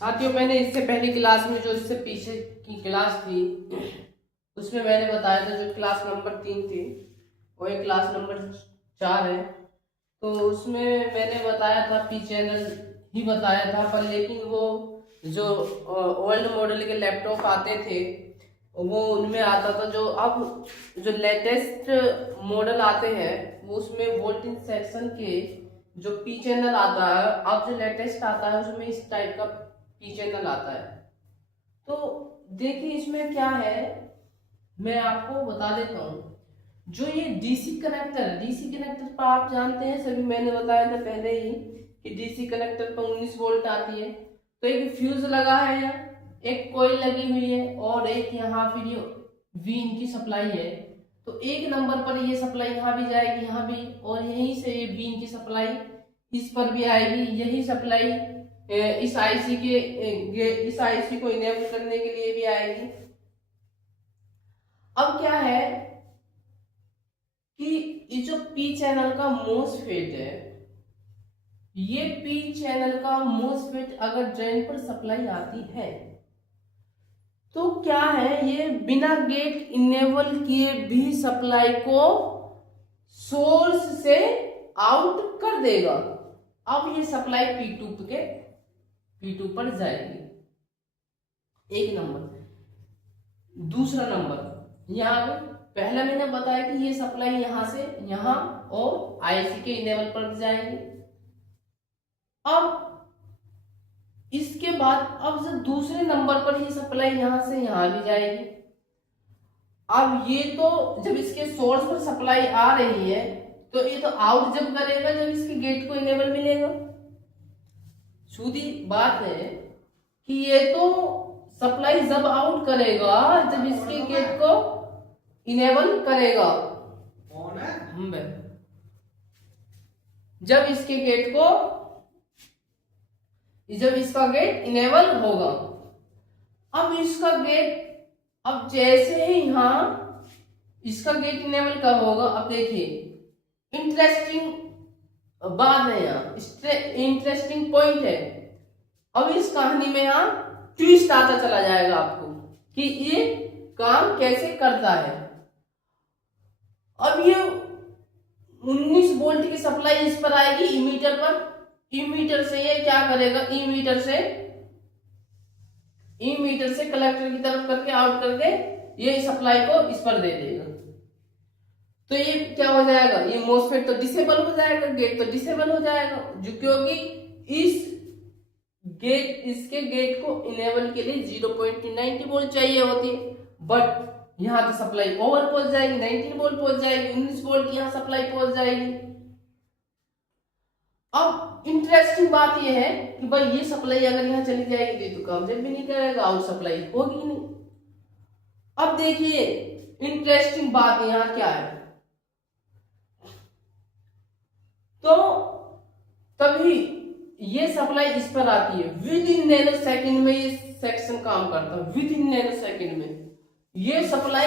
साथियों, मैंने इससे पहली क्लास में, जो इससे पीछे की क्लास थी, उसमें मैंने बताया था जो क्लास नंबर 3 थी वो एक क्लास नंबर 4 है। तो उसमें मैंने बताया था पी चैनल ही बताया था, पर लेकिन वो जो ओल्ड मॉडल के लैपटॉप आते थे वो उनमें आता था। जो अब जो लेटेस्ट मॉडल आते हैं वो उसमें वोल्टेज सेक्शन के जो पी चैनल आता है, अब जो लेटेस्ट आता है उसमें इस टाइप का पी चैनल आता है। तो देखिए इसमें क्या है, मैं आपको बता देता हूँ। जो ये डीसी कनेक्टर, डीसी कनेक्टर पर आप जानते हैं सभी, मैंने बताया था पहले ही कि डीसी कनेक्टर पर 19 वोल्ट आती है। तो एक फ्यूज लगा है यहाँ, एक कोयल लगी हुई है और एक यहाँ फिर ये वी इनकी सप्लाई है। तो एक नंबर पर ये सप्लाई यहाँ भी जाएगी, यहाँ भी, और यहीं से ये बी इनकी सप्लाई इस पर भी आएगी। यही सप्लाई इस आईसी इस आईसी को इनेबल करने के लिए भी आएगी। अब क्या है कि ये जो पी चैनल का मोसफेट है, ये पी चैनल का मोसफेट अगर ड्रेन पर सप्लाई आती है तो क्या है, ये बिना गेट इनेबल किए भी सप्लाई को सोर्स से आउट कर देगा। अब ये सप्लाई P2 पर जाएगी, एक नंबर। दूसरा नंबर, यहाँ पे पहला मैंने बताया कि ये सप्लाई यहां से यहां और आईसी के इनेबल पर जाएगी। अब इसके बाद अब जब दूसरे नंबर पर ये सप्लाई यहां से यहां भी जाएगी। अब ये तो जब इसके सोर्स पर सप्लाई आ रही है तो ये तो आउट जब करेगा जब इसके गेट को इनेबल मिलेगा। सीधी बात है कि ये तो सप्लाई जब आउट करेगा जब इसके गेट को इनेबल करेगा। जब इसके गेट को, जब इसका गेट इनेबल होगा। अब इसका गेट, अब जैसे ही यहां इसका गेट इनेबल कब होगा, अब देखिए इंटरेस्टिंग बात है, यहाँ इंटरेस्टिंग पॉइंट है। अब इस कहानी में यहाँ ट्विस्ट आता चला जाएगा आपको कि ये काम कैसे करता है। अब ये 19 वोल्ट की सप्लाई इस पर आएगी इमीटर पर। इमीटर से ये क्या करेगा, इमीटर से कलेक्टर की तरफ करके आउट करके ये सप्लाई को इस पर दे देगा। तो ये क्या हो जाएगा, ये मोसफेट तो डिसेबल हो जाएगा, गेट तो डिसेबल हो जाएगा, जो क्योंकि इसके गेट को इनेबल के लिए 0.90 वोल्ट चाहिए होती है। बट यहां तो सप्लाई ओवर पहुंच जाएगी, 19 वोल्ट पहुंच जाएगी, 19 वोल्ट यहां सप्लाई पहुंच जाएगी। अब इंटरेस्टिंग बात यह है कि भाई ये सप्लाई अगर यहां चली जाएगी तो काम जब भी नहीं करेगा, आउट सप्लाई होगी नहीं। अब देखिए इंटरेस्टिंग बात यहां क्या है, तो तभी ये सप्लाई इस पर आती है। विद इन नैनो सेकेंड में ये सेक्शन काम करता है, विद इन नैनो सेकेंड में ये सप्लाई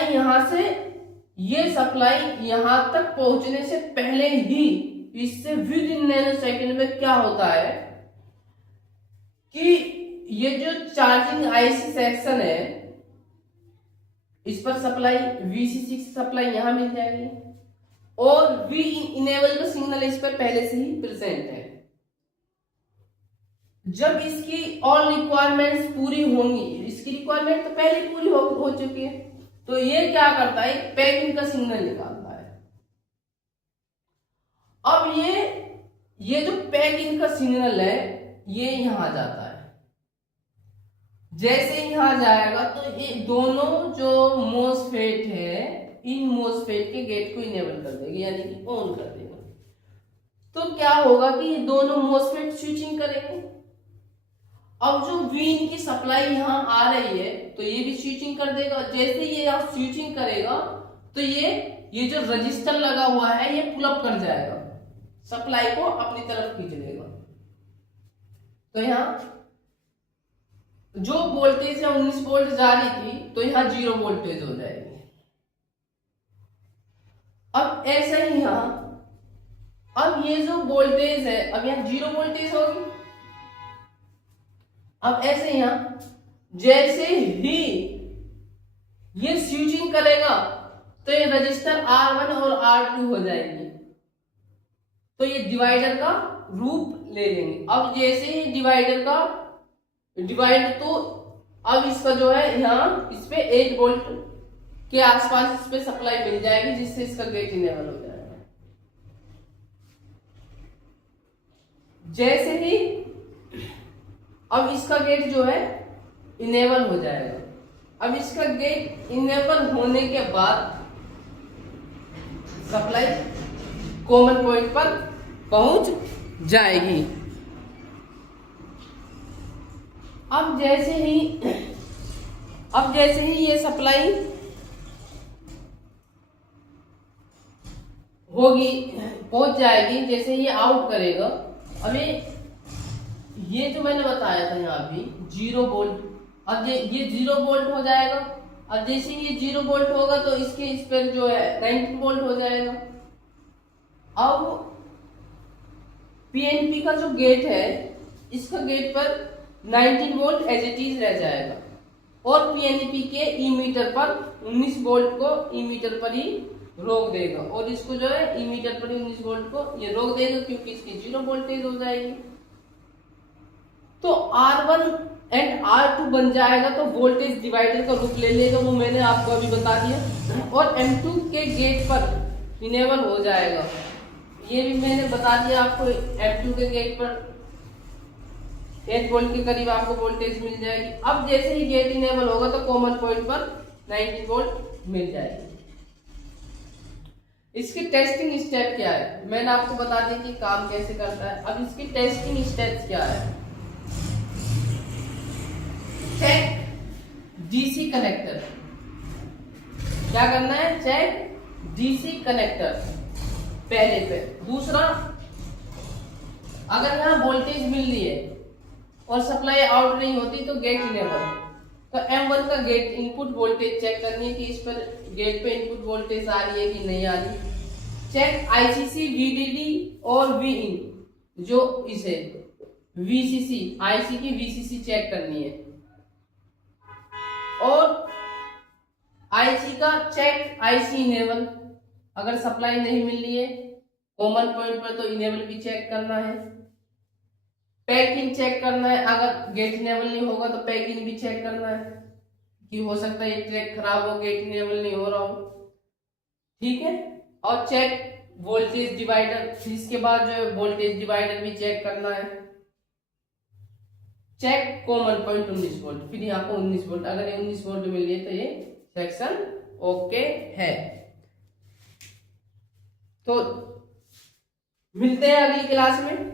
यहां तक पहुंचने से पहले ही, इससे विद इन नैनो सेकेंड में क्या होता है कि ये जो चार्जिंग आईसी सेक्शन है इस पर सप्लाई VCC सप्लाई यहां मिल जाएगी और वी इनेबल का सिग्नल इस पर पहले से ही प्रेजेंट है। जब इसकी ऑल रिक्वायरमेंट्स पूरी होंगी, इसकी रिक्वायरमेंट तो पहले पूरी हो चुकी है, तो ये क्या करता है, पैकिंग का सिग्नल निकालता है। अब ये जो पैकिंग का सिग्नल है ये यहां जाता है। जैसे यहां जाएगा तो ये दोनों जो मोसफेट है, इन मोसफेट के गेट को इनेबल कर देगी, यानी कि ऑन कर देगा। तो क्या होगा कि ये दोनों मोसफेट स्विचिंग करेंगे। अब जो वीन की सप्लाई यहां आ रही है तो ये भी स्विचिंग कर देगा। जैसे ये यहां स्विचिंग करेगा तो ये जो रजिस्टर लगा हुआ है ये पुल अप कर जाएगा, सप्लाई को अपनी तरफ खींच लेगा। तो यहां जो वोल्टेज 19 वोल्ट जा रही थी तो यहां 0 वोल्टेज हो जाएगी। अब ऐसा ही यहां, अब ये जो वोल्टेज है अब यहां 0 वोल्टेज होगी, अब ऐसे यहाँ जैसे ही ये स्विचिंग करेगा तो ये रजिस्टर R1 और R2 हो जाएंगे, तो ये डिवाइडर का रूप ले लेंगे। अब जैसे ही डिवाइडर का डिवाइड, तो अब इसका जो है यहाँ इस पे 8 वोल्ट के आसपास इस पे सप्लाई मिल जाएगी, जिससे इसका गेट इनेबल हो जाएगा। जैसे ही अब इसका गेट जो है इनेबल हो जाएगा। अब इसका गेट इनेबल होने के बाद सप्लाई कॉमन पॉइंट पर पहुंच जाएगी। अब जैसे ही ये सप्लाई होगी, पहुंच जाएगी, जैसे ये आउट करेगा। अभी ये जो मैंने बताया था यहाँ भी 0 वोल्ट, अब ये 0 वोल्ट हो जाएगा। अब जैसे ये 0 वोल्ट होगा तो इस पर जो है 19 वोल्ट हो जाएगा। अब पीएनपी का जो गेट है, इसका गेट पर 19 वोल्ट एज इट इज रह जाएगा, और पीएनपी के इमीटर पर 19 वोल्ट को इमीटर पर ही रोक देगा, और इसको जो है इमीटर पर 19 वोल्ट को ये रोक देगा, क्योंकि इसकी 0 वोल्टेज हो जाएगी। तो R1 एंड R2 बन जाएगा, तो वोल्टेज डिवाइडर का रूप ले लेगा, वो मैंने आपको अभी बता दिया। और M2 के गेट पर इनेबल हो जाएगा, ये भी मैंने बता दिया आपको। M2 के गेट पर 8 वोल्ट के करीब आपको वोल्टेज मिल जाएगी। अब जैसे ही गेट इनेबल होगा तो कॉमन पॉइंट पर 19 वोल्ट मिल जाएगी। इसकी टेस्टिंग स्टेप क्या है, मैंने आपको बता दी कि काम कैसे करता है। अब इसकी टेस्टिंग स्टेप्स क्या है। चेक डीसी कनेक्टर, क्या करना है, चेक डीसी कनेक्टर पहले पे। दूसरा, अगर यहाँ वोल्टेज मिल रही है और सप्लाई आउट नहीं होती तो गेट इनेबल, तो M1 का गेट इनपुट वोल्टेज चेक करनी है कि इस पर गेट पे इनपुट वोल्टेज आ रही है कि नहीं आ रही। चेक ICC VDD और Vin, जो इसे VCC IC की VCC चेक करनी है, और IC का चेक IC इनेबल, अगर सप्लाई नहीं मिल रही है कॉमन पॉइंट पर तो इनेबल भी चेक करना है। पैक इन चेक करना है, अगर गेट इनेबल नहीं होगा तो पैक इन भी चेक करना है कि हो सकता है ये ट्रैक खराब हो, गेट इनेबल नहीं हो रहा हो, ठीक है। और चेक वोल्टेज डिवाइडर, इसके बाद जो है वोल्टेज डिवाइडर भी चेक करना है। चेक कॉमन पॉइंट 19 वोल्ट, फिर यहाँ को 19 वोल्ट, अगर ये 19 वोल्ट मिल गई तो ये सेक्शन ओके है। तो मिलते हैं अगली क्लास में।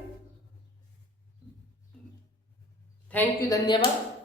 थैंक यू, धन्यवाद।